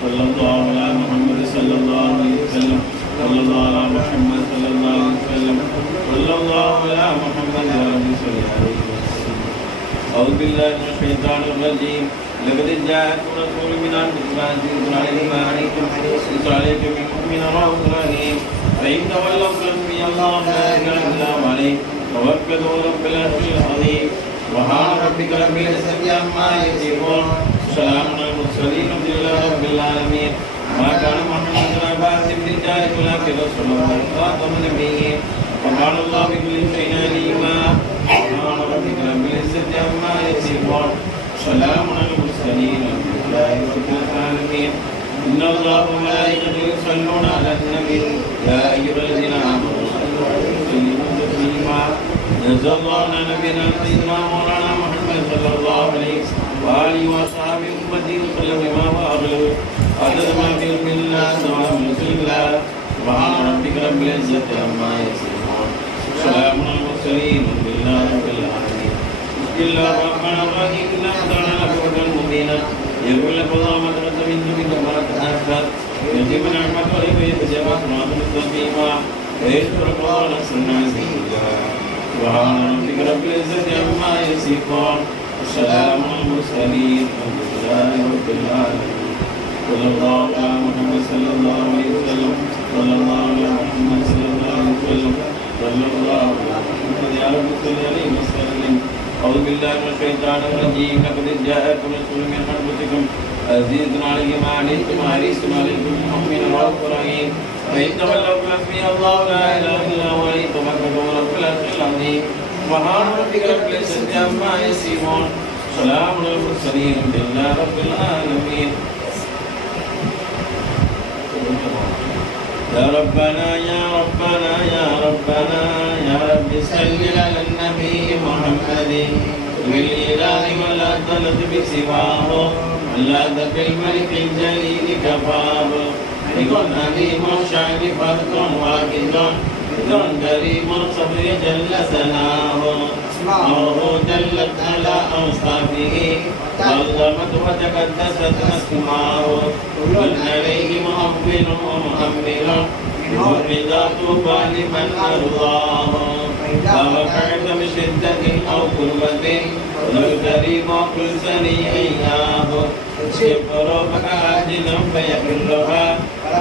صلى الله على محمد صلى الله عليه وسلم صلى الله على محمد صلى الله عليه وسلم صلى الله على محمد يا رب صل عليه وسلم. أعوذ بالله من الشيطان الرجيم. لقد جاءكم رسول من أنفسكم عزيز عليه ما عنتم حريص عليكم بالمؤمنين رؤوف رحيم. فإن تولوا فحسبي الله لا إله إلا هو عليه توكلوا رب العرش العظيم. سبحان ربك رب العزة عما يصفون سلام على المرسلين والحمد لله رب العالمين. ما كان محمد أبا من رجالكم ولكن رسول الله وخاتم النبيين وكان الله بكل شيء عليما. سبحان ربك رب العزة عما يصفون سلام على المرسلين والحمد لله رب العالمين. إن الله وملائكته يصلون على النبي يا أيها الذين آمنوا صلوا عليه وسلموا تسليما. جزا الله عن نبينا سيدنا مولانا محمد صلى الله عليه وآله وأصحابه أمته وسلم بما هو أغلب عدد ما في علم الله سبحان رسول الله. سبحان ربك رب العزة عما يصفون سلام على المرسلين والحمد لله رب العالمين. بسم الله الرحمن الرحيم. إنا فتحنا لك فتحا مبينا يغفر لك الله ما تقدم من ذنبك وما تأخر ويتم نعمته عليك ويهديك صراطا مستقيما ويشكرك الله نصرا عزيزا. سبحان ربك رب العزة عما يصفون والسلام على المرسلين والحمد لله رب العالمين. صلى الله على محمد صلى الله عليه وسلم صلى الله على محمد صلى الله عليه وسلم صلى الله على محمد يا رب صل عليه وسلم. أعوذ بالله من الشيطان الرجيم. لقد جاءكم رسول من أنفسكم عزيز عليه ما عنتم حريص عليكم بالمؤمنين رؤوف رحيم. فإن تولوا فحسبي الله لا إله إلا هو عليه توكلوا رب العرش العظيم. سبحان ربك رب العزة عما يصفون سلام على المرسلين والحمد لله رب العالمين. يا ربنا يا ربنا يا ربنا يا رب صل على النبي محمد بالإله ولا تلد بسواه ولا بالملك الجليل كفاه. يكن عظيم الشعب فرد واحد ذو كريم الصبر جل ثناه. اسمعه جلت على أوصافه عظمت وتقدست أسماءه. كن عليه مؤمن ومؤمن الرضا طوبى لمن أرضاه. فوقعت بشدة أو قربة ذو الكريم وكل سني إياه. اكشف روبك عاجلا فيحلها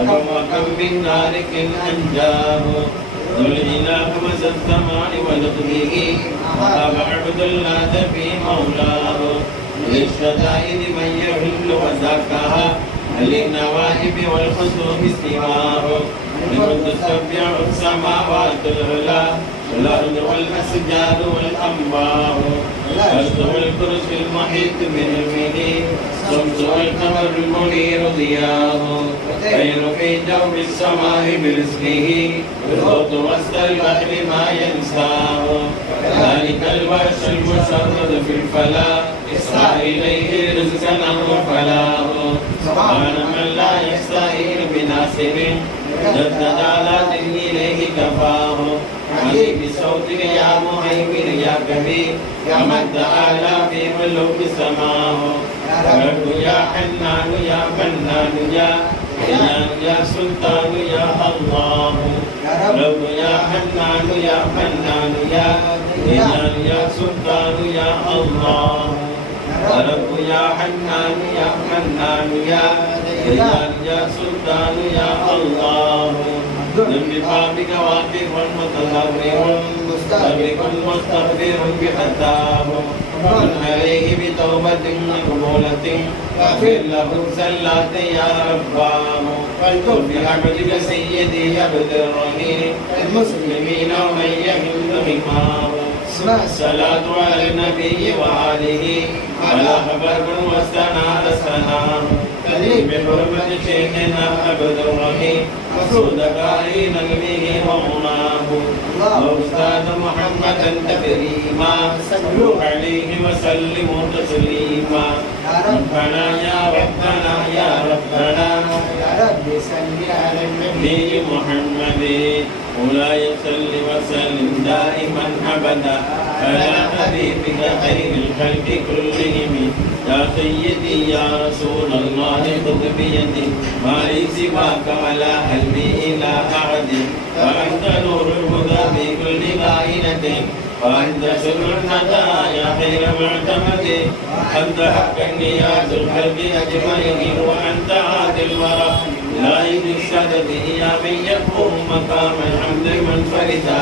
وكم من نارك أنجاه. ذو الإله مس الزمان ولطفه وخاب عبد الله في مولاه. للشدائد من يحل وزكاها للنوائب والخسوف سواه. لمن تسبح السماوات العلى والأرض والأشجار والأنبار. أرسل الكرسي المحيط بعلمه الشمس والقمر المنير ضياه. طير في جو السماء برزقه والصوت وسط البحر ما ينساه. ذلك الوحش المشرد في الفلا اسعى إليه رزقا أو فلاه. سبحان من لا يستعين بناصر جد جالات إليه كفاه. عليك بصوتك يا مهيمن يا كبير يا من تعالى في ملوك سماه. يا رب يا حنان يا منان يا يا سلطان يا الله. يا رب يا حنان يا منان يا يا سلطان يا الله. يا رب يا حنان يا منان يا يا سلطان يا الله. ذنب بابك واقف متضرع مستغرق مستغفر بخطاه. من عليه بتوبة مقبولة واغفر له زلات يا رباه. فالتف بعبدك سيدي عبد الرحيم المسلمين ومن يحل بماه. الصلاة على النبي وآله على خبر واستنار سناه. بحرمة شيخنا عبد الرحيم مسعود قائل به ومناه. وأستاذ محمدا تكريما صلوا عليه وسلموا تسليما. ربنا يا ربنا يا ربنا يا رب صل على النبي محمد مولاي صل وسلم دائما أبدا على حبيبك خير الخلق كلهم يا سيدي يا رسول الله خذ بيدي ما لي سواك ولا حلمي إلى أحد وأنت نور الهدى في كل غائلة وأنت سر الهدايا خير معتمد أنت حقا نياز الخلق أجمعين وأنت عادل الورى لا يدري السدد يا من يقوم مقام الحمد منفردا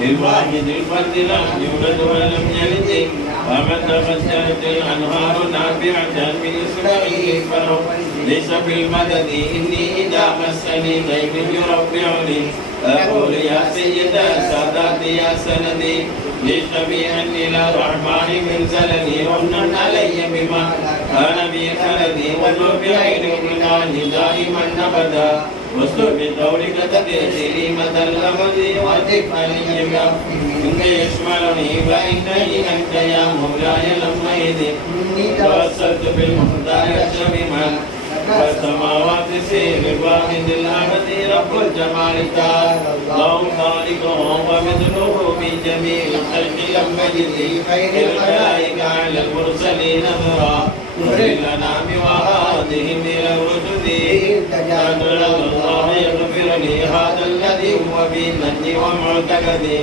للواحد الفرد لا يولد ولم يلد ومن تفجرت الأنهار نابعة من إسماعه الفرح ليس بالمدد إني إذا مسني غيب يربعني أقول يا سيدا ساداتي يا سندي للشفيع إلى الرحمن من زلني ومن علي بما كان بي خلدي وانظر بعين الله دائما أبدا واستر بقولك تكفيني مدى الأبد وتكفني إنك يشملني فإنني أنت يا مولاي لما يدي توسلت بالمختار شمما والسماوات سير الواحد الأحد رب الجمال تعالى الله خالقه ومثله في جميع الخلق لم يجد خير الخلائق على المرسلين نظرا نور الأنام وهادهم إلى الرشد أجل الله يغفر لي هذا الذي هو في مني ومعتقدي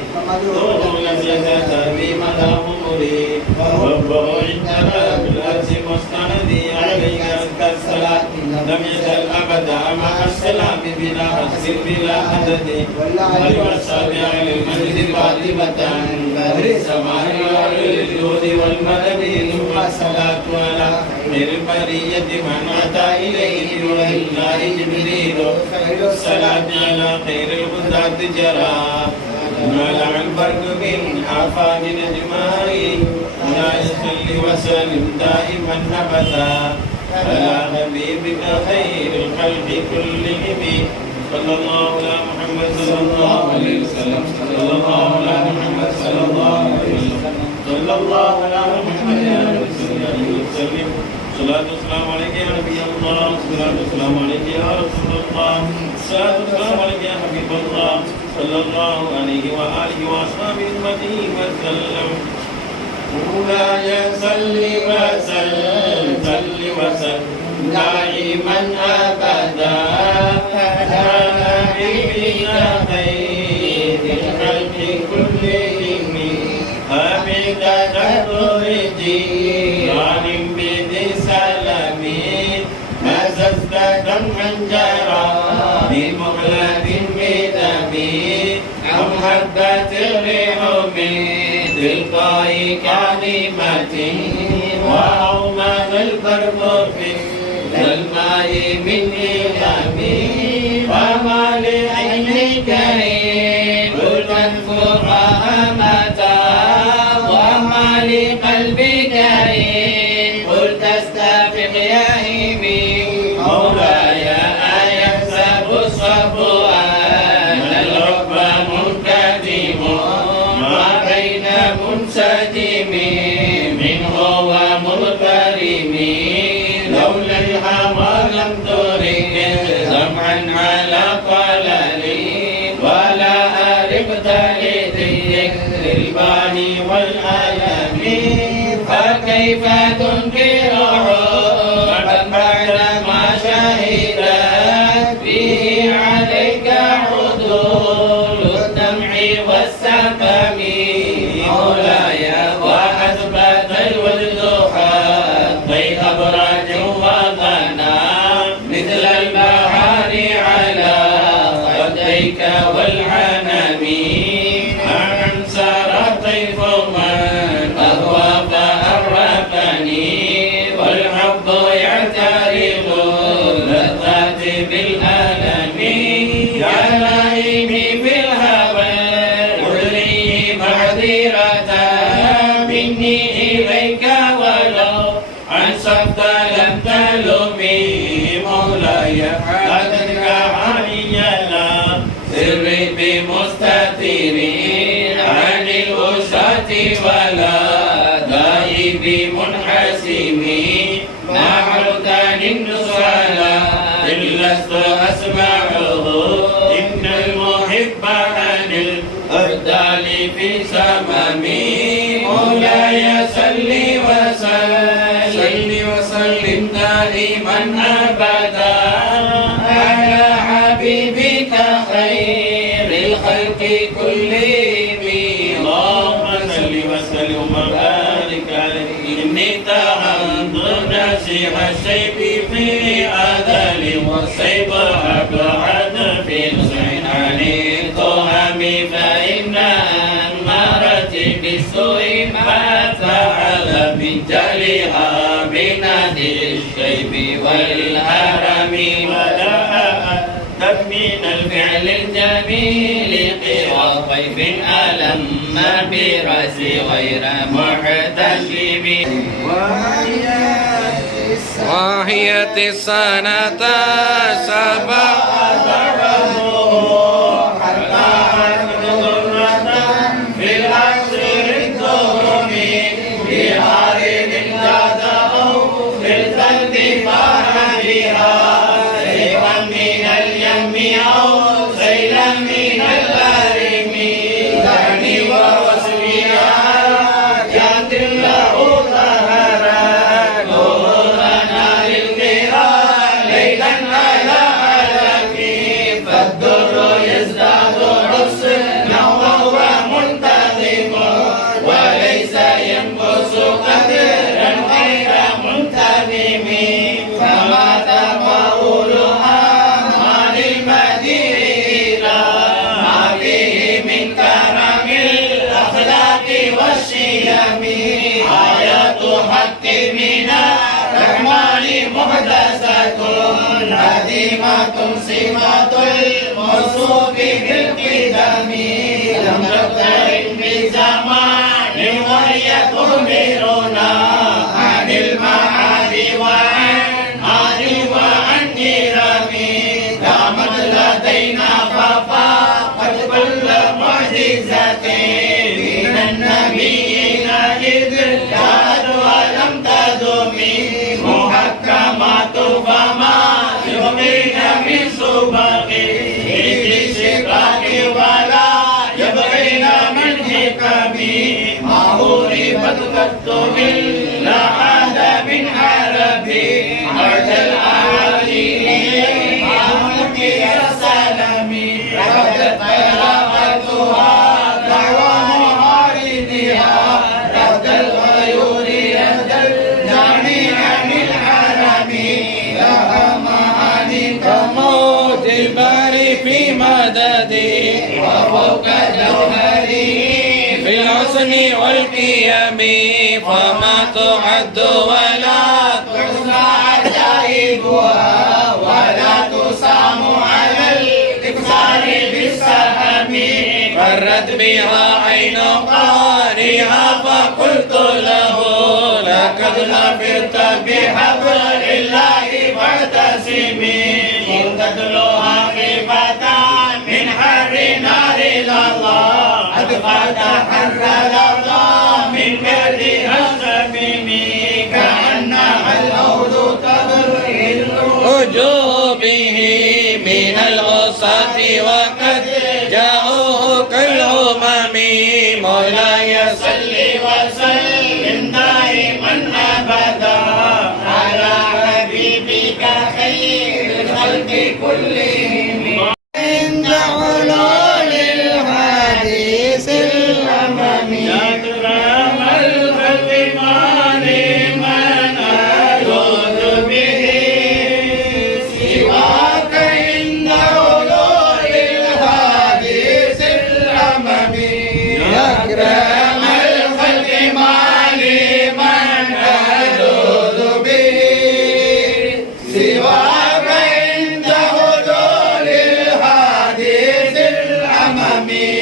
نور لم يزل في مدى عمري ربه عندنا بالأرض مستندي عليك أنت الصلاة لم يزل أبدا مع السلام بلا أسر بلا عدد والسابع للمجد قادمة بدر السماء والجود والمدد ثم الصلاة على خير البرية من أتى إليه ولله جبريل خير الصلاة على خير الهداة جرى ملع البرق من آفاق الأجمعين ولا يصلي وسلم دائما أبدا على حبيبك خير الخلق كلهم صلى الله على محمد صلى الله عليه وسلم صلى الله على محمد صلى الله عليه وسلم صلى الله على محمد وسلم صلاة والسلام عليك يا نبي الله صلاة والسلام عليك يا رسول الله صلاة والسلام عليك يا حبيب الله صلى الله عليه وآله وأصحابه وسلم مولاي صل وسلم دائما أبدا على حبيبنا خير الخلق كلهم أبد تخرجي غانم بذ سلامي مسست دمعا جرى بمهلة بدمي أم هبت الريح من تلقاء كلمة وأومض البرق في الماء من إلهي وما لعينك قلت انفرها متى وما لقلبك قلت استفق يا إيمي مولاي أيحسب الصفو أن الرب منكتم ما بين منسجم منه ومضطرم لولا الهوى لم ترك سمعا على قللي ولا أربت لذكر الباني والألم فكيف تنكره بعد ما شهدت به عليك حضور الدمع والسقم مولاي وأثبت الوجد خطي أبراج وغنى مثل البحار على خديك والعنم أعن سار طيف من أهوى فأرقني والحب يعترض اللذات بالألم يا لائمي في الهوى أدري معذرة مني إليك ولو عن سبت لم تلومي مولاي لا تنكحني لا سري بمستترين عن الأسرة ولا دائب منحسمي ما حرتان النصالى إن لست أسمعه إن المحب عن الأردال في سممي فتعال من جلها بنادي الشيب والهرم ولا أدب من الفعل الجميل قوى طيف ألم برأس غير محتشم وهي السنة سبع هديمة صفة الموصوف بالقدم لم تقترن بزمان وهي تخبرنا عن المعاد وعن نيرم دامت لدينا ففاقت كل معجزة من النبيين إذ جاءت ولم تدم محكمات فما يغنين من سبق شقاق ولا يبغين من حكم ما أوربت قط إلا عاد من عربي أرض الأعالي محمد السلام ردت قراءتها دعوى معارضها رد الغيور رد الجاني عن الحرم كموت الباري في مددي وفوق جوهري في الحسن والقيم فما تعد ولا تحصى عجائبها ولا تسام على الإكثار بالسهم فرت بها عين قارئها فقلت له لقد نفرت بحبل الله فاعتصمي تتلوها خيفة من حر نار الله أدفعت حر الله من كردها السميم كأنها الأرض تبرئ وجوبه من الغصة وقد جاءوه كالأمم مولاي صل وسلم دائما أبدا على حبيبك خير الخلق كلهم عند علول الحديث الأممي يا كرام الخلق ما لمن أجود به سواك عند علول الحديث الأممي يا كرام الخلق ما لمن أجود به سواك عند حلول الحديث الأممي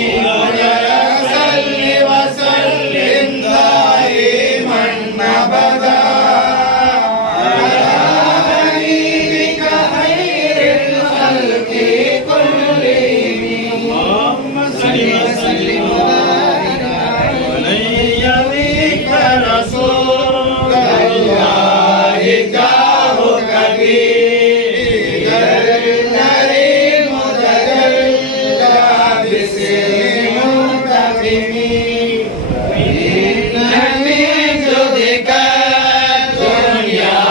صل وسلم دائما أبدا على حبيبك خير الخلق كلهم اللهم صل وسلم وبارك عليه بك رسول الله جاهك به الكريم تجلى بسر منتقم من جودك الدنيا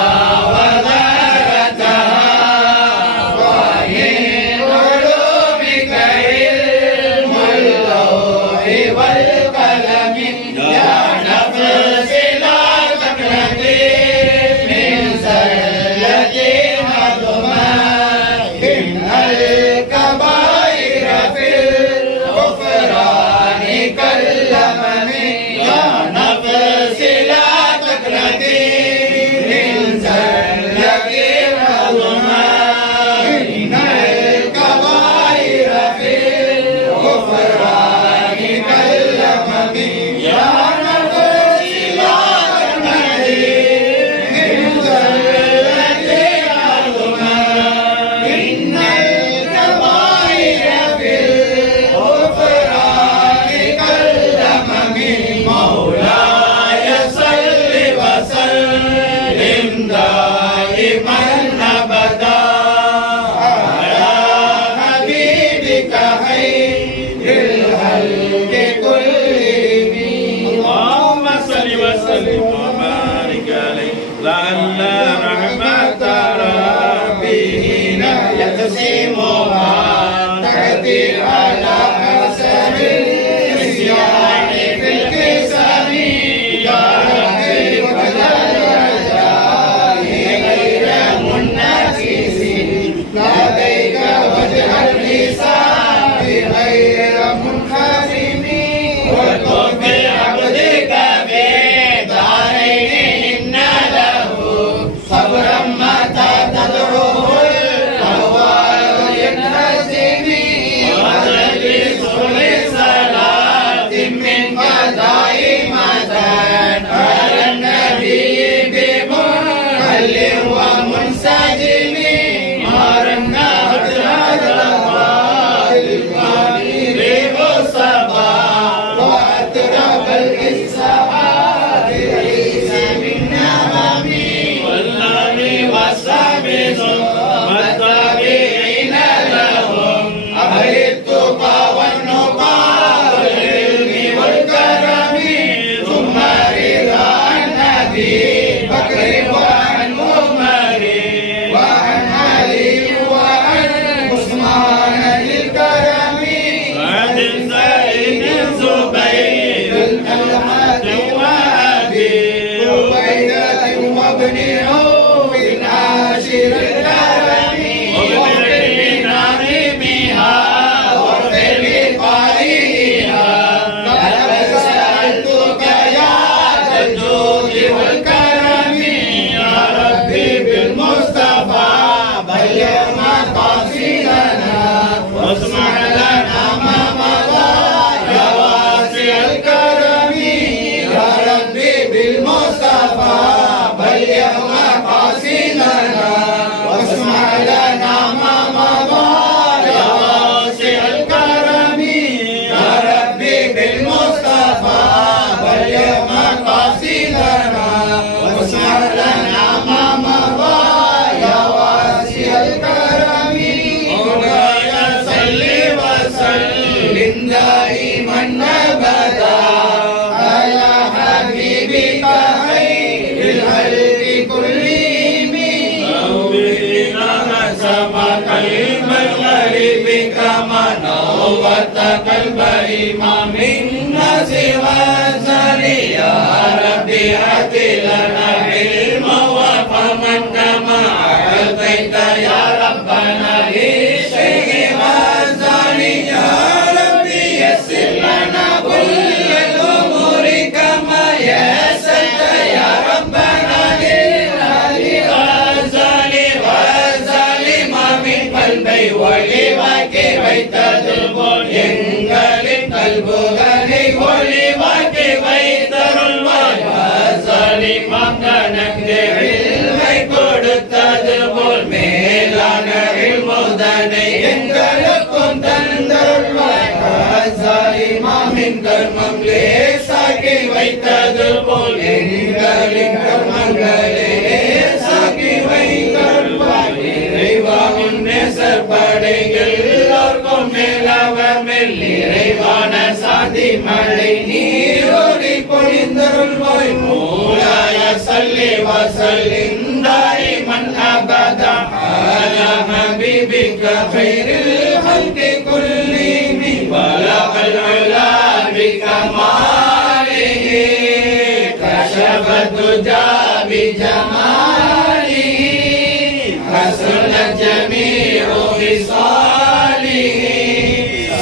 وزارتها ومن علومك علم اللوح والقلم يا نفس لا تقلقي من زلة مظلمة إن الكبائر في الغفران كاللمم يا نفس سما كالمغرب كما نورت قلب الإمام الناس والزاني يا ربي آت لنا علما وفهما كما أعطيت يا ربنا للشيخ والزاني يا ربي يسر لنا كل الأمور كما يسرت يا ربنا للهادي والزاني والظالم من قلبي ولواكي வைத்தது போல் எங்களின் கல்புகளை ஒளிவாக்கி வைத்தருள்வாய் வாசலிமாம் தனக்கு இல்மை கொடுத்தது போல் மேலான இல்முதனை எங்களுக்கும் தந்தருள்வாய் வாசலிமாமின் கர்மம் லேசாக்கி வைத்தது போல் எங்களின் கர்மங்களை லேசாக்கி வைத்தருள்வாய் இறைவா உன் நேசப்படைகள் எல்லோர்க்கும் மேலவர் மேல் நிறைவான சாந்தி மழை நீரோடி பொழிந்தருள்வாய் மூலாய சல்லி வசல்லின் தாயிமன் அபதா அலா ஹபீபிக கைரில் ஹல்கி குல்லிஹி பலகல் உலா பிகமாலிஹி கஷஃபத் துஜா பிஜமாலிஹி حسنت جميع خصاله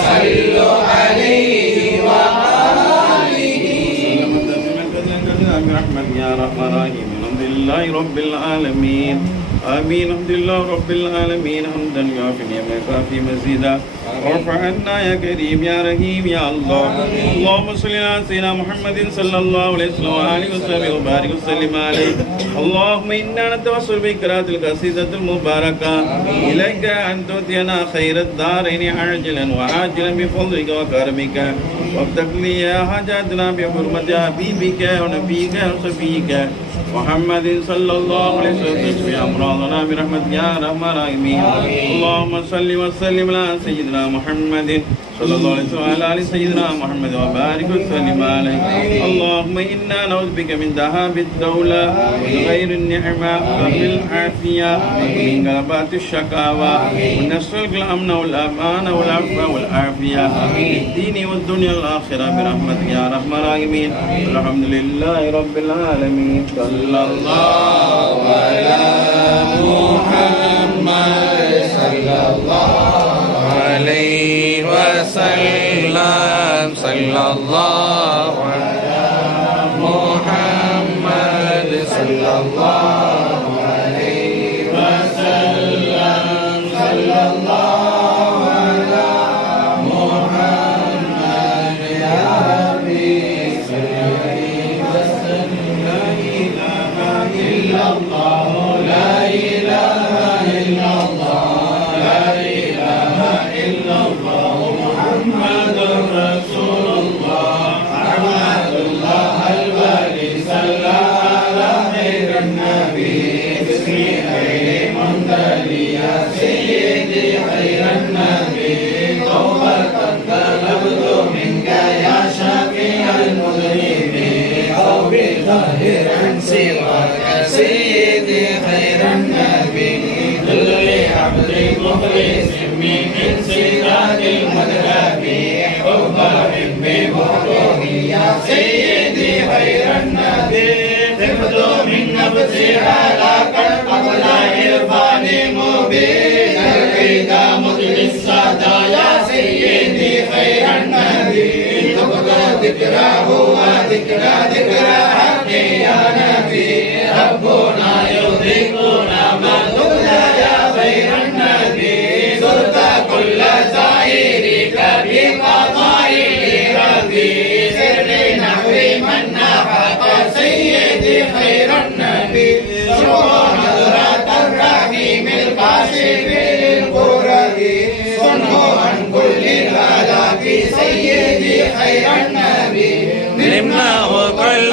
صلوا عليه وآله برحمتك يا رحمن الرحيم الحمد لله رب العالمين آمين الحمد لله رب العالمين حمدا يوافي نعمك ويكافي مزيدا وارفع عنا يا كريم يا رحيم يا الله اللهم صل على سيدنا محمد صلى الله عليه وسلم وآله وصحبه وبارك وسلم عليه اللهم إنا نتوسل بقراءة القصيدة المباركة إليك أن تؤتينا خير الدارين عاجلا وآجلا بفضلك وكرمك وافتح لي يا حاجاتنا بحرمة حبيبك ونبيك وصفيك محمد صلى الله عليه وسلم اشف امراضنا برحمتك يا ارحم الراحمين اللهم صل وسلم على سيدنا محمد صلى الله عليه وسلم وعلى ال سيدنا محمد وبارك وسلم عليه اللهم انا نعوذ بك من ذهاب الدوله وغير النعمه ومن العافيه ومن غلبات الشقاوه ونسألك الامن والامان والعفو والعافيه في الدين والدنيا والاخره برحمتك يا ارحم الراحمين الحمد لله رب العالمين صلى الله على محمد صلى الله عليه وسلم صلى الله على محمد صلى الله عليه وسلم صلى الله على محمد يا حبيب إلا الله لا إله إلا الله لا إله إلا الله محمد رسول الله أحمد الله الولي صلى على خير النبي باسم خير منتلي يا سيدي خير النبي توبة طلبت منك يا شفيع المذنبين أو بظاهر سواك سيدي خير النبي كل عبد مخلص من انسداد المذهب حب حب بحره يا سيدي خير النبي تبد من نفسي على قبل عرفان مبين العيد مجلس السادة يا سيدي خير النبي تبقى ذكره وذكرى حق يا نبي ربنا يذكرنا ما دمت يا خير النبي زرت كل زائرك بقضاء ربي سر نحو من نحق سيدي خير النبي سبحان حضرة الرحيم الكاشف للكرب صنه عن كل الهلاك سيدي خير النبي نمناه كل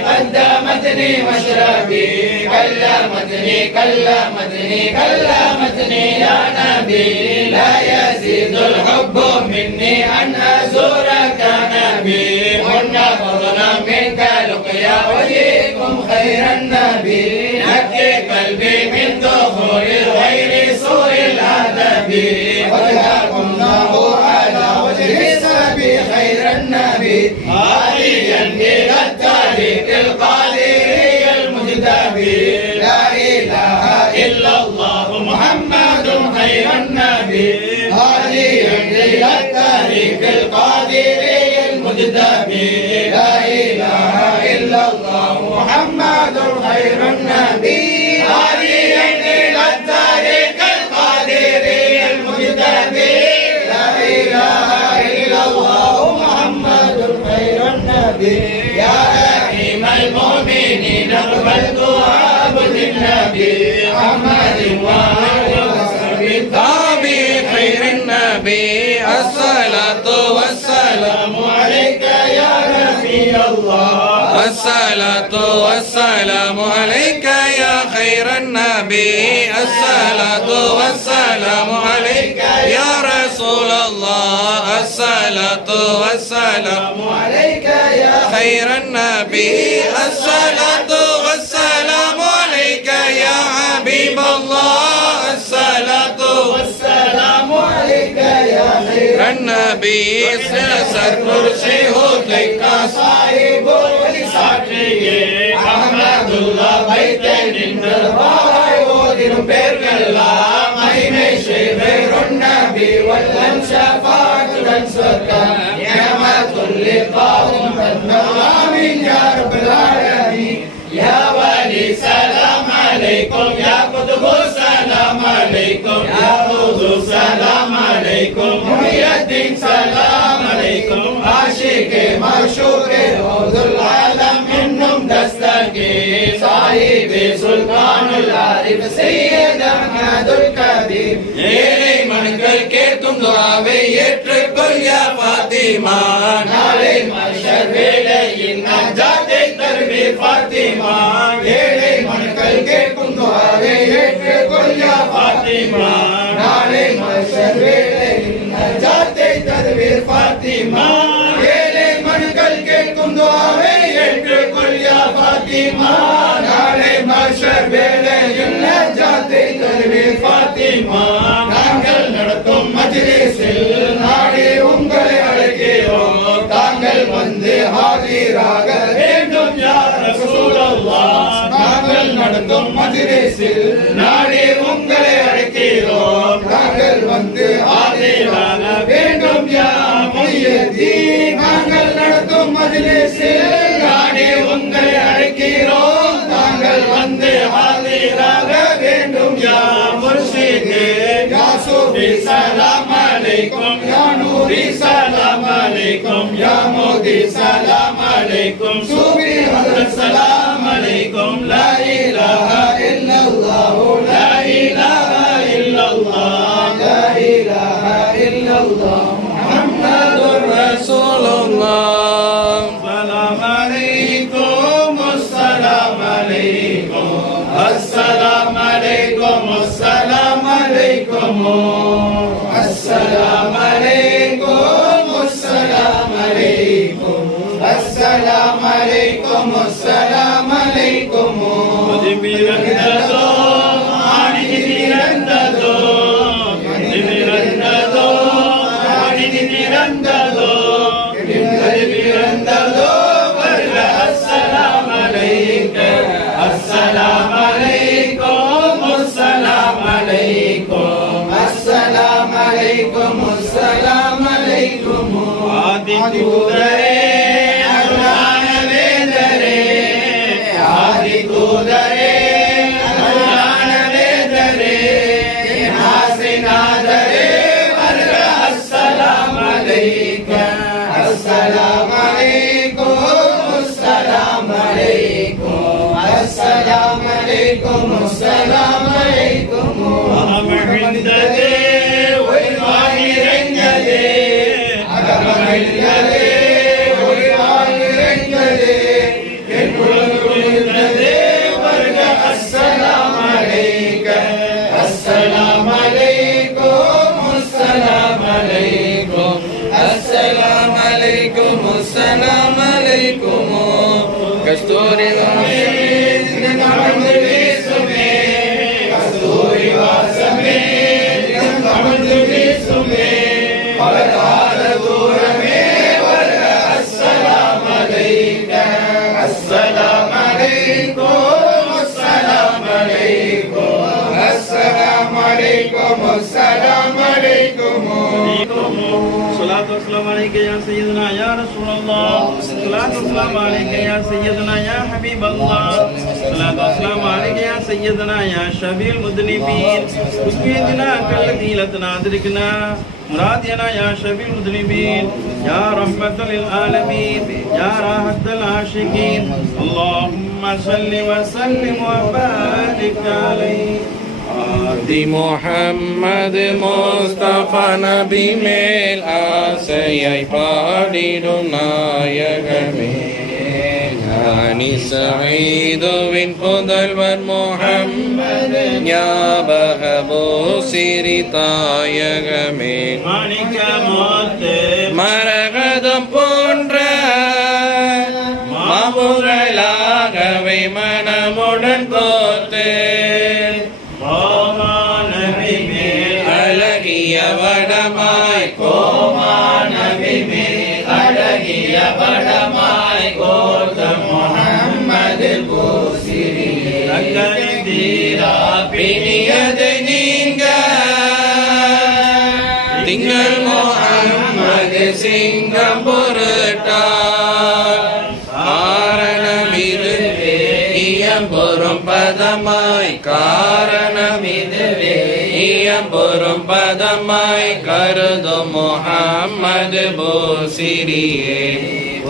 قدمتني مشربي كلمتني يا نبي لا يزيد الحب مني أن أزورك نبي قلنا فضلا منك لقيا وجيكم خير النبي نقي قلبي من دخول الغير سوء الأدب وجهكم له على وجه السبي خير النبي هاديا إلى الطريق القادري المجتبي لا إله إلا الله محمد خير النبي هاديا إلى الطريق القادري المجتبي لا إله إلا الله محمد خير النبي هاديا إلى الطريق القادري المجتبي لا إله إلا الله محمد خير النبي يا رحيم المؤمنين اقبل دعاء النبي محمد وآله وصحبه خير النبي الصلاة والسلام عليك يا نبي الله الصلاة والسلام عليك يا خير النبي الصلاة والسلام عليك يا رسول الله الصلاة والسلام عليك يا خير النبي الصلاة والسلام عليك يا حبيب الله الصلاة والسلام عليك يا خير النبي سر كرسي ہوتے کا صاحب ولساٹھیے احمد اللہ بیت نندر بائی ودن پیرگلہ مہینے شیخیر النبی واللن شفاعت لنسکا نعمت لقاهم فالنظامين يا رب العالمين يا ولي سلام عليكم يا قطب سلام عليكم يا قطب سلام عليكم محي الدين سلام عليكم عاشق معشوق روض العالم منهم دستگیر صاحب سلطان العارف سید احمد الكبير ஏழை மனங்கள் கேட்கும் துஆவை ஏற்றுக்கொள் யா ஃபாத்திமா நாளை மஹ்ஷர் வேளையில் நஜாத்தை தருவீர் ஃபாத்திமா ஏழை மனங்கள் கேட்கும் துஆவை ஏற்றுக்கொள் யா ஃபாத்திமா நாளை மஹ்ஷர் வேளையில் நஜாத்தை தருவீர் ஃபாத்திமா ஏழை மனங்கள் கேட்கும் துஆவை ஏற்றுக்கொள் யா ஃபாத்திமா நாளை மஹ்ஷர் வேளையில் நஜாத்தை தருவீர் ஃபாத்திமா நாங்கள் நடத்தும் மஜ்லிஸில் நாடி உங்களை அழைக்கிறோம் தாங்கள் வந்து ஹாஜிராக வேண்டும் யா ரசூலல்லாஹ் நாங்கள் நடத்தும் மஜ்லிஸில் நாடி உங்களை அழைக்கிறோம் தாங்கள் வந்து ஹாஜிராக வேண்டும் யா முஹ்யித்தீன் நாங்கள் நடத்தும் மஜ்லிஸில் நாடி உங்களை அழைக்கிறோம் தாங்கள் வந்து ஹாஜிராக வேண்டும் யா முர்ஷிதே யா சூஃபி சலாம் அலைக்கும் யா நூரி சலாம் அலைக்கும் யா மோதி சலாம் அலைக்கும் சூஃபி ஹஜ்ரத் சலாம் அலைக்கும் லா இலாஹா இல்லல்லாஹு லா இலாஹா இல்லல்லாஹ் லா இலாஹா இல்லல்லாஹ் முஹம்மதுர் ரசூலுல்லாஹ் சலாம் அலைக்கும் அஸ்ஸலாமு அலைக்கும் அஸ்ஸலாமு அலைக்கும் அஸ்ஸலாமு அலைக்கும் அஸ்ஸலாமு அலைக்கும் அஸ்ஸலாமு அலைக்கும் அஸ்ஸலாமு அலைக்கும் அஸ்ஸலாமு அலைக்கும் திமிரந்ததோ ஆணி திமிரந்ததோ திமிரந்ததோ ஆணி திமிரந்ததோ திமிரந்ததோ வர்ல அஸ்ஸலாமு அலைக்கும் அஸ்ஸலாமு அலைக்கும் அஸ்ஸலாமு அலைக்கும் அஸ்ஸலாமு அலைக்கும் அஸ்ஸலாமு அலைக்கும் ஆதி தூதரே அருளான வேதரே ஆதி தூதரே அருளான வேதரே நாசிநாதரே வர்க அஸ்ஸலாமு அலைக்கும் அஸ்ஸலாமு அலைக்கும் அஸ்ஸலாமு அலைக்கும் அஸ்ஸலாமு அலைக்கும் அஸ்ஸலாமு அலைக்கும் அகமகிழ்ந்ததே ஒய்வானிறங்கதே அகமகிழ்ந்ததே السلام عليكم கஸ்தூரி கஸ்தூரி வாசமே கமழ்ந்து வீசுமே பலகால தூரமே வருக அஸ்ஸலாம் அலைக்க அஸ்ஸலாம் அலைக்கும் அஸ்ஸலாம் அலைக்கும் அஸ்ஸலாம் அலைக்கும் அஸ்ஸலாம் அலைக்கும் صلاة والسلام عليك يا سيدنا يا رسول الله صلاة والسلام عليك يا سيدنا يا حبيب الله صلاة والسلام عليك يا سيدنا يا شفيع المذنبين اسقنا كالذي لا تنادركنا مرادنا يا شفيع المذنبين يا رحمة للعالمين يا راحة العاشقين اللهم صل وسلم وبارك عليه ஆதி முஹம்மது முஸ்தபா நபி மேல் ஆசையை பாடிடும் நாயகமே ஞானி சஈதுவின் புதல்வர் முஹம்மது ஞாபக பூசிரி தாயகமே மாணிக்க மோத்து மரகதம் போன்ற மாபுகளாகவே மனமுடன் கோத்து அழகிய வடமாய் கோமானவி மேல் அழகிய வடமாய் கோத முஹம்மது பூசிரி தீரா பிணியது நீங்க திங்கள் முஹம்மது சிங்கம் பொருட்டார் காரணமிதுவே இயம்பொரும் பதமாய் காரணமிதுவே இயம்பொரும் பதமாய் கருதும் முஹம்மது பூசிரியே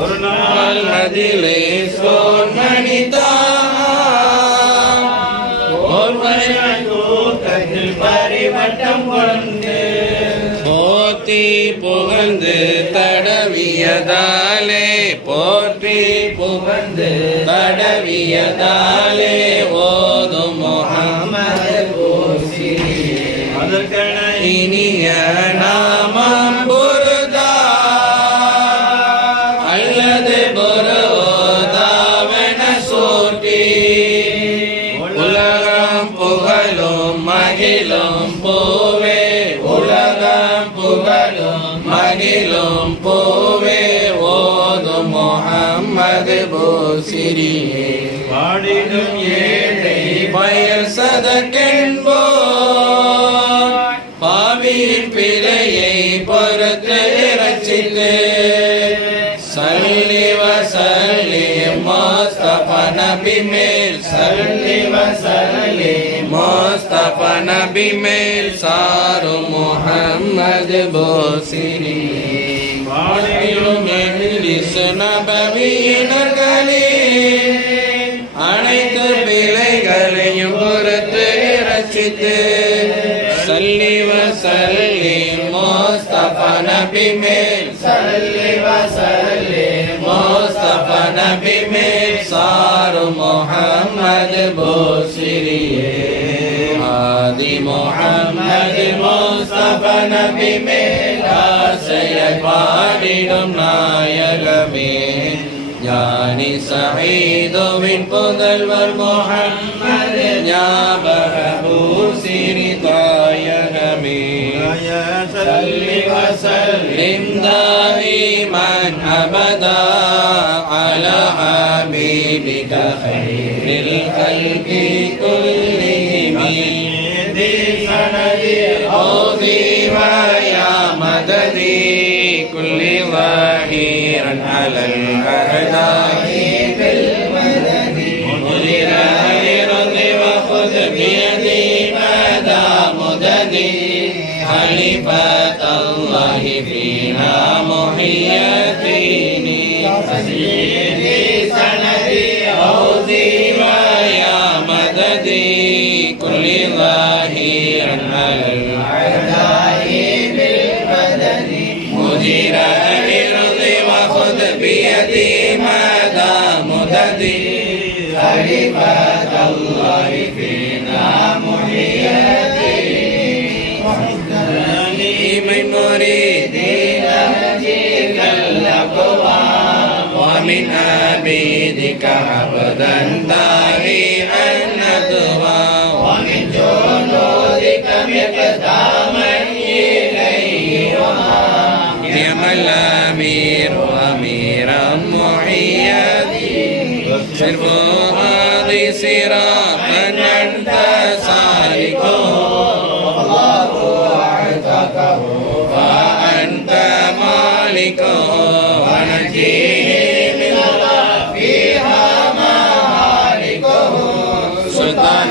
ஒரு நாள் அதிலே சோன்மணிதான் ஓர்வரையாய் தூக்கத்தில் பரிவட்டம் கொண்டு போத்தி புகழ்ந்து தடவியதாலே போற்றி புகழ்ந்து தடவியதாலே ஓதும் முஹம்மது பூசிரியே அதற்கென இனிய நாமம் புருதா அல்லது புரோதாவென சூட்டி உலகம் புகழும் மகிழும் பூவே உலகம் புகழும் மகிழும் பூவே ஓதும் முஹம்மது பூசிரியே பாடிடும் ஏழை பயர் சதக்கென்போ பாவியின் பிழையை பொறுத்து இரட்சித்து சல்லி வசல்லி முஸ்தபா நபி மேல் சல்லி வசல்லி முஸ்தபா நபி மேல் சாரு முஹம்மது பூசிரியே பாடிடும் மஜ்லிஸ் நபவியினர்களே அனைத்து பிழைகளையும் பொறுத்து இரட்சித்து சல்லி வசல்லி முஸ்தபா நபி மேல் சல்லி வசல்லி முஸ்தபா நபி மேல் சாரு முஹம்மது பூசிரியே ஆதி முஹம்மது முஸ்தபா நபி மேல் ஆசையை பாடிடும் நாயகமே ஞானி சஈதுவின் புதல்வர் முஹம்மது ஞாபக பூசிரி தாயகமே சல்லி வசல்லிம் தாயிமன் அபதா அலா ஹபீபிக கைரில் கல்கி குல்லிஹிம் தி சனதி ஓதி வயா மததி குல்லி வாஹிரன் அலல் அஹதாஹி بالمدد مدير الرض وخذ بيدي مدى مددي خليفة الله فينا محي الدين سيدي سندي عوزي ويا مددي كل ظاهر على الأعداء بالمدد مدير الرض وخذ بيدي مدى مددي خليفة الله فينا محي الدين من مريدين مجيد الأقوام ومن عبيدك عبدا طائعا ندوى ومن جنودك مقداما إليه وما نعم الأمير أميرا معيدين شرف هذه صراطا أنت سالكه والله أعتقه فأنت مالكه ونجيه من فيها مهالكه سلطان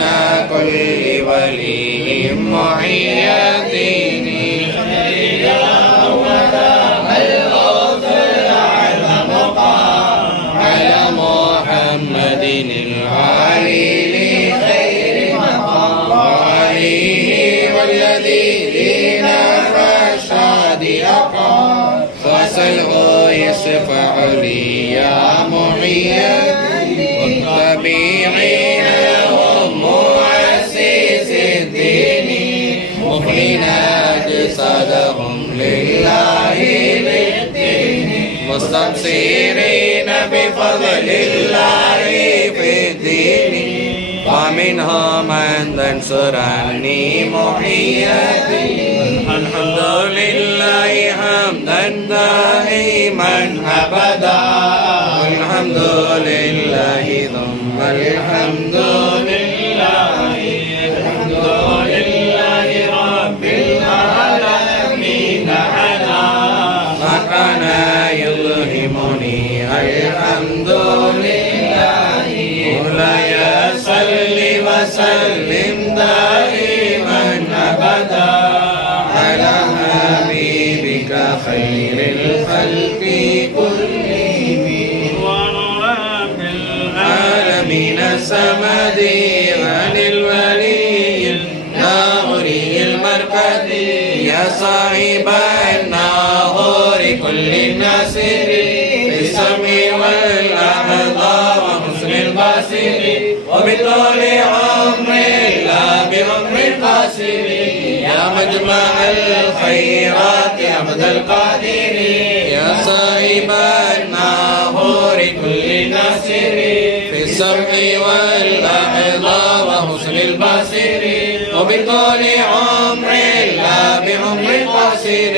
كل ولي معي الدين الغوث الأعظم على محمد العالي لخير مقام وعليه والذين الرشاد أقام فاسأله يشفع لي يا محي الدين والتابعين لهم مؤسس الدين مخلين أجسادهم لله بالدين مستبصرين بفضل الله في الدين ومنهم من تنصرني محي الدين الحمد لله حمدا دائما أبدا والحمد لله ثم الحمد لله الحمد لله رب العالمين على ما كان يلهمني الحمد لله مولاي صل وسلم دائما أبدا على حبيبك خير الخلق كلهم ونور العالمين السمد عن الولي الناظري المركزي يا صاحب الناظر كل الناصر في السمع والأحضى وحسن البصر وبطول عمر لا بعمر قصير يا مجمع الخيرات يا عبد القادر يا صاحب الناظر كل ناصر في السمع والأحضى وحسن البصر وبطول عمر لا بعمر قصير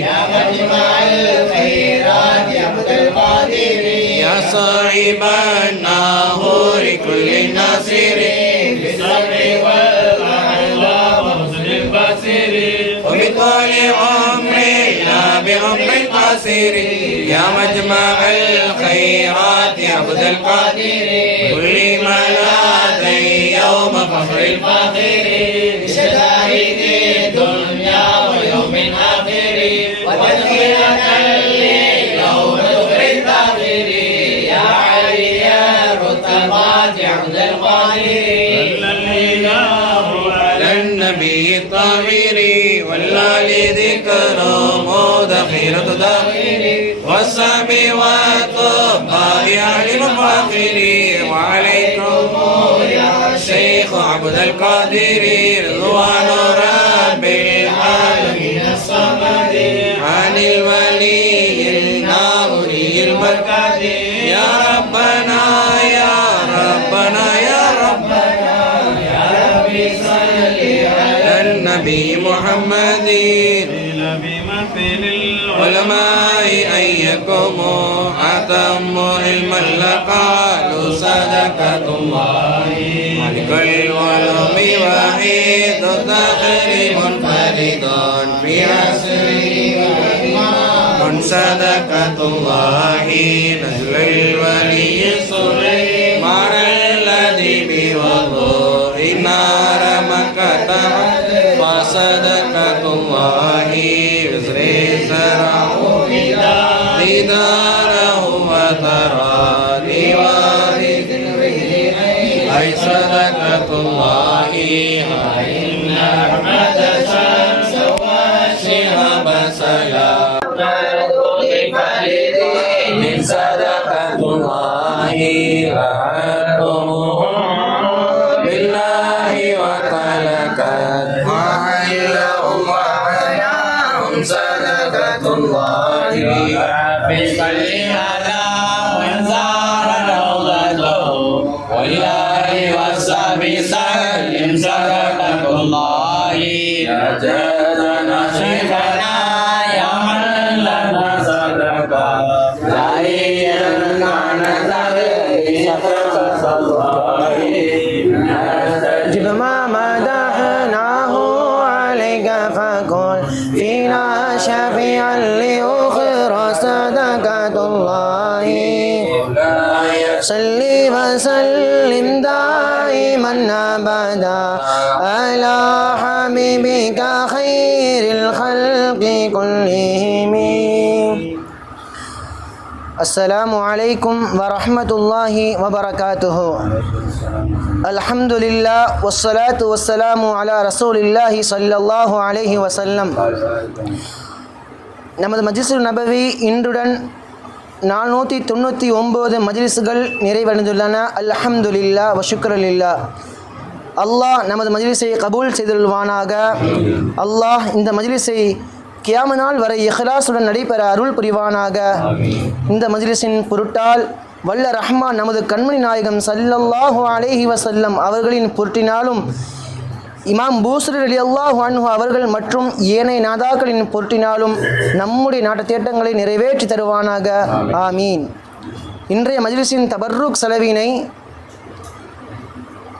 يا مجمع الخيرات يا عبد القادر يا صاحب الناظر كل ناصر بالسمع والأحضى وحسن البصر وبطول عمر لا بعمر قصير يا مجمع الخيرات يا عبد القادر كل ملاذ يوم فخر الفاخر بشدائد الدنيا ويوم آخر وتذكرة ليوم ذكر الظاهر يا علي الرتبات يا عبد القادر على النبي الطاهر والآل ذكره ذخيرة ذاخر والصحب والطباء أهل المفاخر وعليكم يا شيخ عبد القادر رضوان رب العالمين الصمد عن الولي الناظري المركزي يا ربنا يا ربنا يا ربنا يا ربي صل على النبي محمد علماء أيكم أتم علما لقالوا صدقة الله مالك العلوم وحيد الدهر منفرد في عصره من صدقة الله نزل الولي سليمان الذي بوضوء نار مكة فصدقة الله ديناره وتراني وارث أي صدقة الله إن أحمد شمس وشهاب سلام من صدقة الله رحمه بالله وتلكت وعلهم وعلهم صدقة الله في صل على جدنا شيخنا يا من لنا صدقا لا ينال شفقة الله جب ما مدحناه عليك فقل فينا شفيعا لأخرى صدقة الله صل وسلم دائما أبدا على حبيبك خير الخلق كلهم. السلام عليكم ورحمة الله وبركاته. الحمد لله والصلاة والسلام على رسول الله صلى الله عليه وسلم. நமது மஜ்லிஸுல் நபவி இன்றுடன் 499 மஜ்லிஸ்கள் நிறைவடைந்துள்ளன. அல்ஹம்துலில்லா வ ஷுக்ருலில்லா. அல்லாஹ் நமது மஜ்லிஸை கபூல் செய்தருள்வானாக. அல்லாஹ் இந்த மஜ்லிஸை கியாம நாள் வரை இஹ்லாஸுடன் நடைபெற அருள் புரிவானாக. இந்த மஜ்லிஸின் பொருட்டால் வல்ல ரஹ்மான் நமது கண்மணி நாயகம் ஸல்லல்லாஹு அலைஹி வஸல்லம் அவர்களின் பொருட்டினாலும் இமாம் பூஸ்ரி ரலியல்லாஹு அன்ஹு அவர்கள் மற்றும் ஏனைய நாதாக்களின் பொருட்டினாலும் நம்முடைய நாட்டு தேட்டங்களை நிறைவேற்றி தருவானாக. ஆமீன். இன்றைய மஜ்லிஸின் தபர்ருக் செலவினை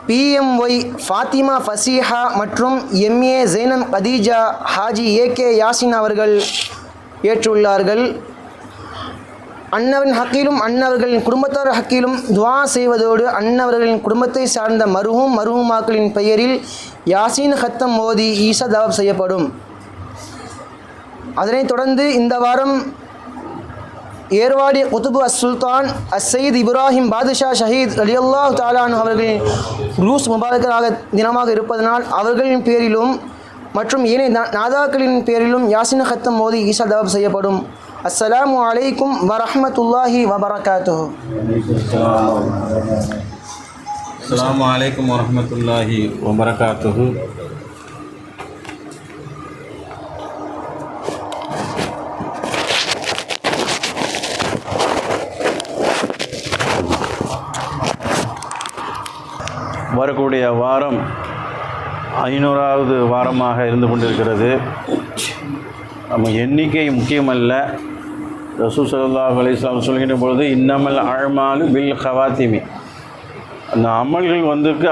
PMY ஃபாத்திமா ஃபசீஹா மற்றும் MA ஜெய்னம் கதீஜா ஹாஜி AK யாசின் அவர்கள் ஏற்றுள்ளார்கள். அன்னவரின் ஹக்கீலும் அன்னவர்களின் குடும்பத்தார் ஹக்கீலும் துவா செய்வதோடு அன்னவர்களின் குடும்பத்தை சார்ந்த மருஹூமாக்களின் பெயரில் யாசீன் ஹத்தம் மோதி ஈசா தவாப் செய்யப்படும். அதனைத் தொடர்ந்து இந்த வாரம் ஏர்வாடி குதுபு சுல்தான் சயீத் இப்ராஹிம் பாதுஷா ஷஹீத் ரலியல்லாஹு தஆலா அன்ஹு அவர்களின் ரூஸ் முபாரக்காக தினமாக இருப்பதனால் அவர்களின் பேரிலும் மற்றும் ஏனைய நாதாக்களின் பேரிலும் யாசின் ஹத்தம் மோதி ஈசா தவாப் செய்யப்படும். அஸ்ஸலாமு அலைக்கும் வரஹ்மத்துல்லாஹி வபரகாத்துஹு. அஸ்ஸலாமு அலைக்கும் வரஹ்மத்துல்லாஹி வபரகாத்துஹு. வரக்கூடிய வாரம் 500வது வாரமாக இருந்து கொண்டிருக்கிறது. நம்ம எண்ணிக்கை முக்கியமல்ல. ரசூல் ஸல்லல்லாஹு அலைஹி வஸல்லம் சொல்கின்ற பொழுது இன்னமல் அஅமாலு பில் ஹவாத்திமி. அந்த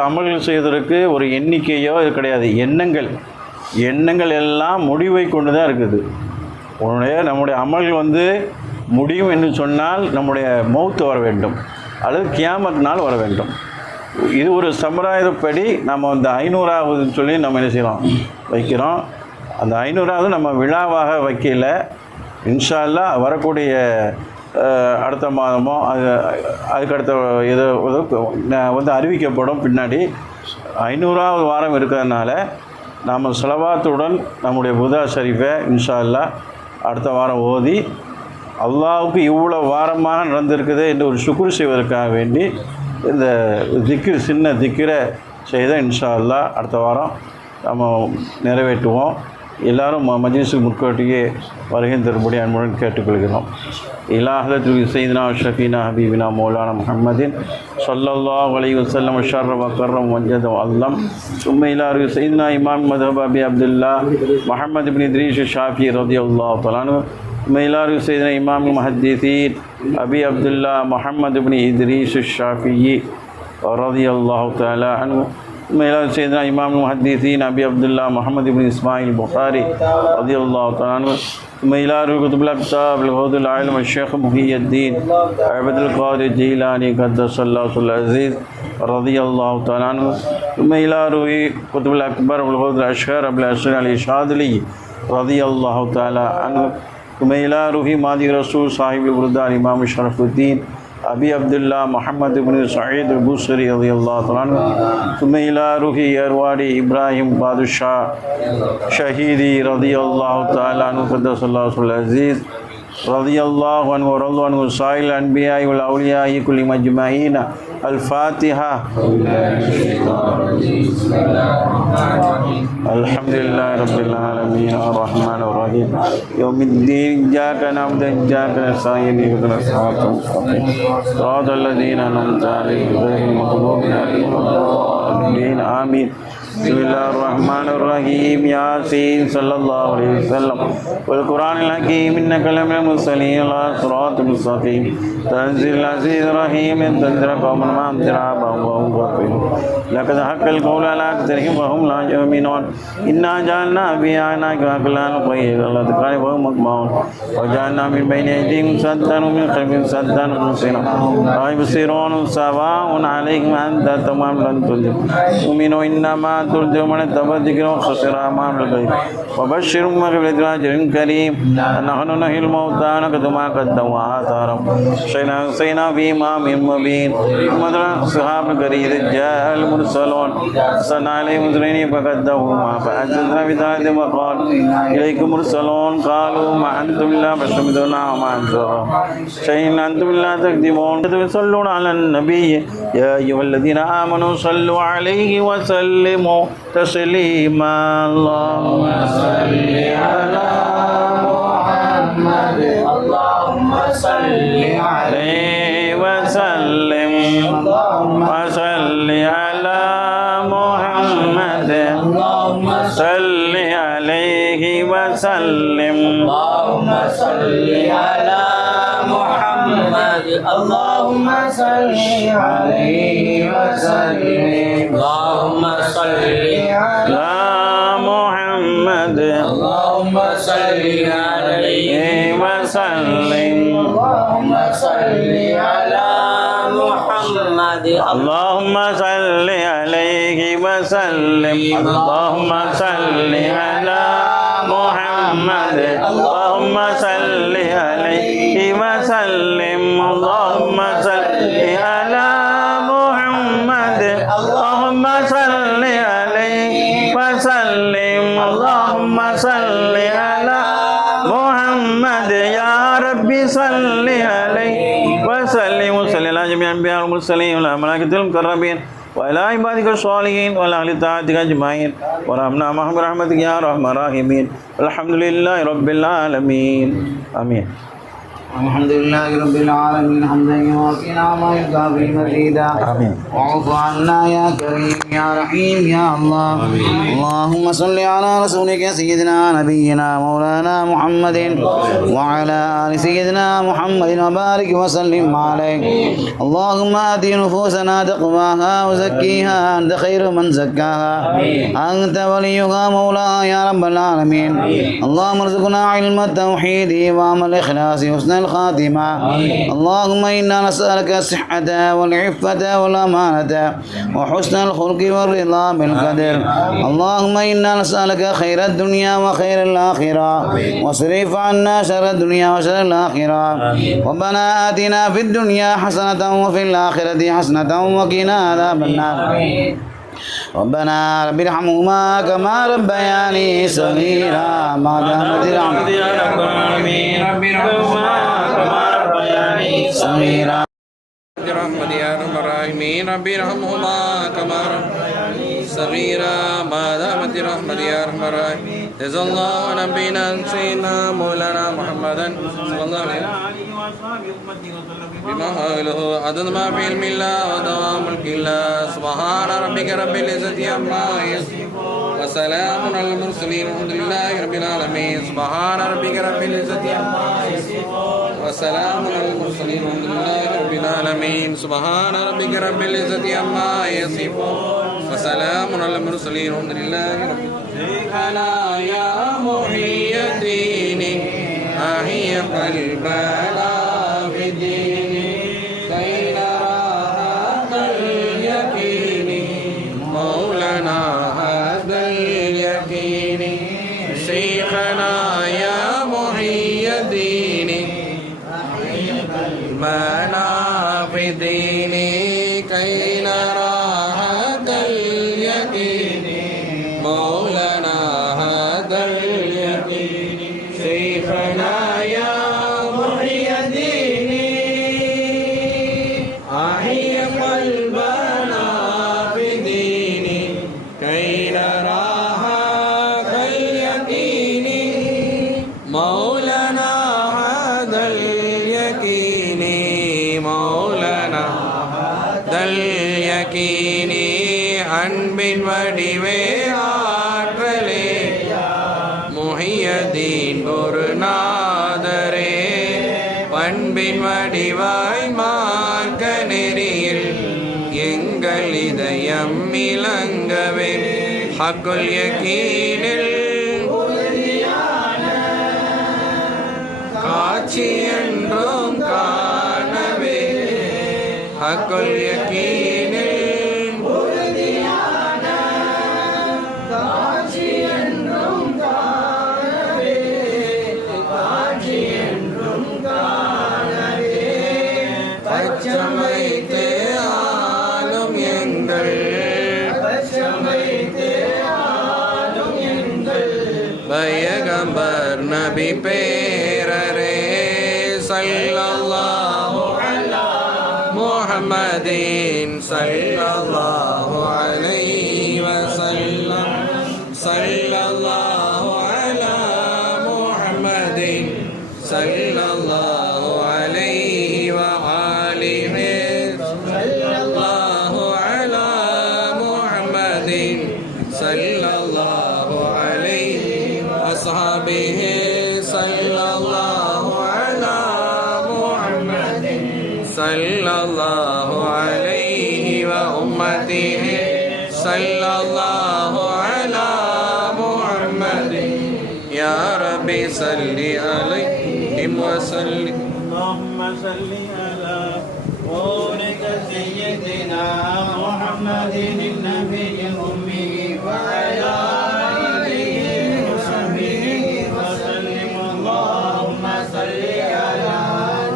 அமல்கள் செய்வதற்கு ஒரு எண்ணிக்கையோ கிடையாது. எண்ணங்கள் எல்லாம் முடிவை கொண்டு தான் இருக்குது. நம்முடைய அமல்கள் முடியும் என்று சொன்னால் நம்முடைய மௌத் வர வேண்டும் அல்லது கியாமத் நாள் வர வேண்டும். இது ஒரு சம்பிரதாயப்படி நம்ம 500வது சொல்லி நம்ம என்ன செய்கிறோம் வைக்கிறோம். அந்த 500வது நம்ம விழாவாக வைக்கல. இன்ஷா அல்லாஹ் வரக்கூடிய அடுத்த மாதமோ அதுக்கடுத்த இது அறிவிக்கப்படும். பின்னாடி 500வது வாரம் இருக்கிறதுனால நாம் ஸலவாத்துடன் நம்முடைய புதா ஷரீஃபை இன்ஷா அல்லாஹ் அடுத்த வாரம் ஓதி அல்லாஹ்வுக்கு இவ்வளோ வாரமாக நடந்திருக்குது என்று ஒரு ஷுக்ர் செய்வதற்காக வேண்டி இந்த சின்ன திக்ரை செய்த இன்ஷா அல்லாஹ் அடுத்த வாரம் நம்ம நிறைவேற்றுவோம். எல்லாரும் மஜ்லிஸுக்கு முற்கூட்டியே வருகின்ற தரும்படி அன்புடன் கேட்டுக்கொள்கிறோம். இலா ஹலத்து சையதுனா ஷஃபீனா ஹபீபினா மௌலானா முஹம்மதின் ஸல்லல்லாஹு அலைஹி வஸல்லம் ஷர்ரஃப கர்ரம் வஜத அல்லம் சும்ம இலா சையதுனா இமாம் மذهب அபி அப்துல்லா முஹம்மது இப்னு இத்ரீஸ் ஷாஃபி ரலியல்லாஹு தஆலா அன்ஹு மேலாறு சையதுனா இமாம் முஹத்திஸீன் அபி அப்துல்லா முஹம்மது இப்னு இத்ரீஸ் ஷாஃபியி ரலியல்லாஹு தஆலா அன்ஹு மேலாறு சையதுனா இமாம் முஹத்திஸீன் அபி அப்துல்லா முஹம்மது இப்னு இஸ்மாயில் புகாரி ரலியல்லாஹு தஆலா அன்ஹு மேலாறு குதுபுல் அக்தாப் அல்-ஹௌதுல் ஆலம் ஷேக் முஹியுத்தீன் அப்துல் காதிர் ஜீலானி கத்தஸல்லாஹு அல்-அஸீஸ் ரலியல்லாஹு தஆலா அன்ஹு மேலாறு குதுபுல் அக்பர் அல்-ஹௌதுல் அஷ்ஹர் அபுல் ஹஸன் அலி ஷாதிலி ரலியல்லாஹு தஆலா அன்ஹு மேலா ருஹி மாதி ரசூல் சாஹிபுல் புர்தான் இமாம் ஷரஃபுத்தீன் அபி அப்துல்லா முஹம்மது இப்னு சயீத் பூஸ்ரி ரலியல்லாஹு தஆலா அன்ஹு மேலா ருஹி ஏர்வாடி இப்ராஹிம் பாதுஷா ஷஹீதி ரலியல்லாஹு தஆலா அன்ஹு கத்தஸல்லாஹு அல்-அஸீஸ் ரலியல்லாஹு அன்ஹு வரது அன்ஹு சாயில் அன்பியாஇ வல் அவுலியாஇ குல்லி மஜ்மஈன الفاتحة. الحمد لله رب العالمين الرحمن الرحيم يوم الدين إياك نعبد وإياك نستعين اهدنا الصراط المستقيم صراط الذين أنعمت عليهم غير المغضوب عليهم ولا الضالين آمين. بسم الله الرحمن الرحيم ياسين صلى الله عليه وسلم والقرآن الحكيم إنك لمن المرسلين على صراط مستقيم تنزيل العزيز الرحيم تنذر قوما ما أنذر آباءهم وهم غافلون لقد حق القول على أكثرهم وهم لا يؤمنون إنا جعلنا في أعناقهم أغلالا فهي إلى الأذقان وهم مقمحون وجعلنا من بين أيديهم سدا ومن خلفهم سدا وحصيرا لا يبصرون سواء عليهم أنذرتهم أم لم تنذر يؤمنون إنما تنذر من اتبع الذكر وخسر أمام الغيب وبشرهم بمغفرة وأجر كريم نحن نحيي الموتى ونكتب ما قدموا وآثارهم حسينا في إمام مبين مثل أصحاب القرية جاء المرسلون أرسلنا عليهم مسرين فكذبوهما فأنزلنا بذات وقال إليكم مرسلون قالوا ما أنتم إلا بشر مثلنا وما أنتم شيء أنتم إلا تكذبون يصلون على النبي يا أيها الذين آمنوا صلوا عليه وسلموا تسليما اللهم صل على محمد اللهم صل عليه وسلم وصل على محمد اللهم صل عليه وسلم اللهم صل على محمد اللهم صل عليه وسلم اللهم صل على محمد اللهم صل عليه وسلم اللهم صل على محمد اللهم صل عليه وسلم اللهم صل على محمد اللهم صل عليه وسلم اللهم صل على محمد اللهم صل عليه وسلم اللهم صل على محمد يا ربي صل عليه وسلم وصل على جميع الأنبياء والمرسلين وعلى الملائكة المقربين وإلى عبادك الصالحين وعلى أهل طاعتك أجمعين ورحمنا معهم برحمتك يا أرحم الراحمين والحمد لله رب العالمين آمين. الحمد لله رب العالمين حمدا يوافي نعمه يكافئ مزيدا آمين. واعف عنا يا كريم يا رحيم يا الله آمين. اللهم صل على رسولك سيدنا نبينا مولانا محمد وعلى آل سيدنا محمد وبارك وسلم عليه. اللهم آت نفوسنا تقواها وزكيها أنت خير من زكاها أنت وليها مولاها يا رب العالمين. اللهم ارزقنا علم التوحيد وعمل الإخلاص وحسن الخاتمة. اللهم إنا نسألك الصحة والعفة والأمانة وحسن الخلق والرضا بالقدر. اللهم إنا نسألك خير الدنيا وخير الآخرة واصرف عنا شر الدنيا وشر الآخرة. ربنا آتنا في الدنيا حسنة وفي الآخرة حسنة وقنا عذاب النار. ربنا رب ارحمهما كما ربياني صغيرا ما دامت العمر يا رب العالمين رب ارحمهما كما ربياني صغيرا برحمتك يا ارحم الراحمين رب ارحمهما كما ربياني صغيرا ما دامت رحمتك يا ارحم الراحمين. جزا الله نبينا سيدنا مولانا محمدا صلى الله عليه بما حوله عدد ما في علم الله ودوام ملك الله. سبحان ربك رب العزة عما يصفون وسلام على المرسلين والحمد لله رب العالمين. سبحان ربك رب العزة عما يصفون وسلام على المرسلين والحمد لله رب العالمين. سبحان ربك رب العزة عما يصفون وسلام على المرسلين والحمد لله رب العالمين. شيخنا يا محي الدين أحيي قلبنا في الدين كي نرى هذا اليقين مولانا هذا اليقين. شيخنا يا محي الدين أحيي قلبنا في الدين كي نرى هذا اليقين مولانا هذا اليقين. شيخنا يا محي الدين أحيي قلبنا في الدين كي نرى هذا اليقين தீன் குருநாதரே பண்பின் வடிவாய் மார்க்க நெறியில் எங்கள் இதயம் இலங்கவே ஹக்குல் யகீனில் காட்சி என்றும் காணவே ஹக்குல் யகீனில் பச்சமைத்து ஆளும் எங்கள் பயகம்பர் நபி பேரரே ஸல்லல்லாஹு அலா முஹம்மதின் ஸல்லல்லாஹு அலைஹி வஸல்லம் ஸல்லல்லாஹு அலா முஹம்மதின் ஸல்லல்லாஹு அலைஹி வஆலிஹி ஸல்லல்லாஹு அலா முஹம்மதின் ஸல்லல்லாஹு அலைஹி வஸஹபிஹி ஸல்லல்லாஹு அலா முஹம்மதின் ஸல்லல்லாஹு அலைஹி வ உம்மதிஹி ஸல்லல்லாஹு அலா முஹம்மதின் யா ரப்பி ஸல்லி அலைஹிம் வ ஸல்லிம் اللهم صل على نورك سيدنا محمد النبي الأمي وعلى آله وصحبه وسلم اللهم صل على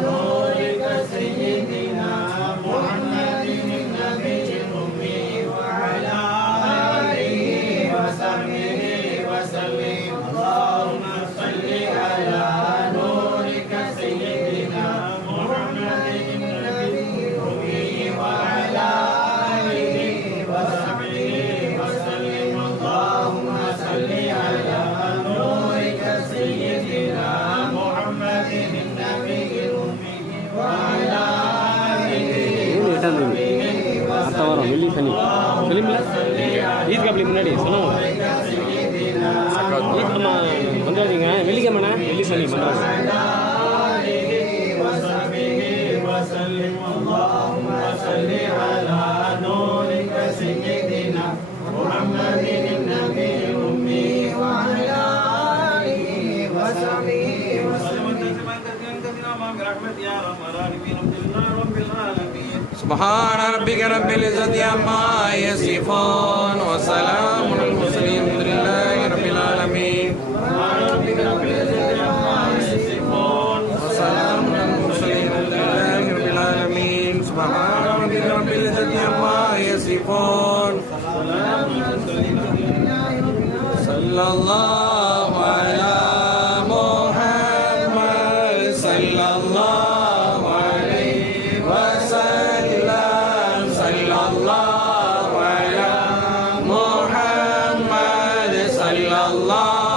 نورك سيدنا محمد النبي الأمي وعلى آله وصحبه وسلم اللهم صل على نورك سيدنا محمد النبي الأمي وعلى آله وصحبه وسلم اللهم صل على نورك سيدنا محمد النبي الأمي وعلى آله அடுத்த வாரம் வெள்ளி சனி சொல்லுங்களா ஈத் கபடி முன்னாடி சொல்லுங்க வந்துடாதீங்க வெள்ளிக்கிழமை வெள்ளி சனி பண்ணுறாங்க وسلم اللهم صل على نورك سيدنا محمد النبي الأمي وعلى آله وصحبه وسلم تسليما كثيرا برحمتك يا رب العالمين رب العالمين سبحان ربك رب العزة عما يصفون وسلام على المرسلين الحمد لله رب العالمين سبحان ربك رب العزة عما يصفون وسلام على المرسلين الحمد لله رب العالمين سبحان ربك رب العزة عما يصفون صلى الله على محمد صلى الله عليه وسلم صلى الله على محمد صلى الله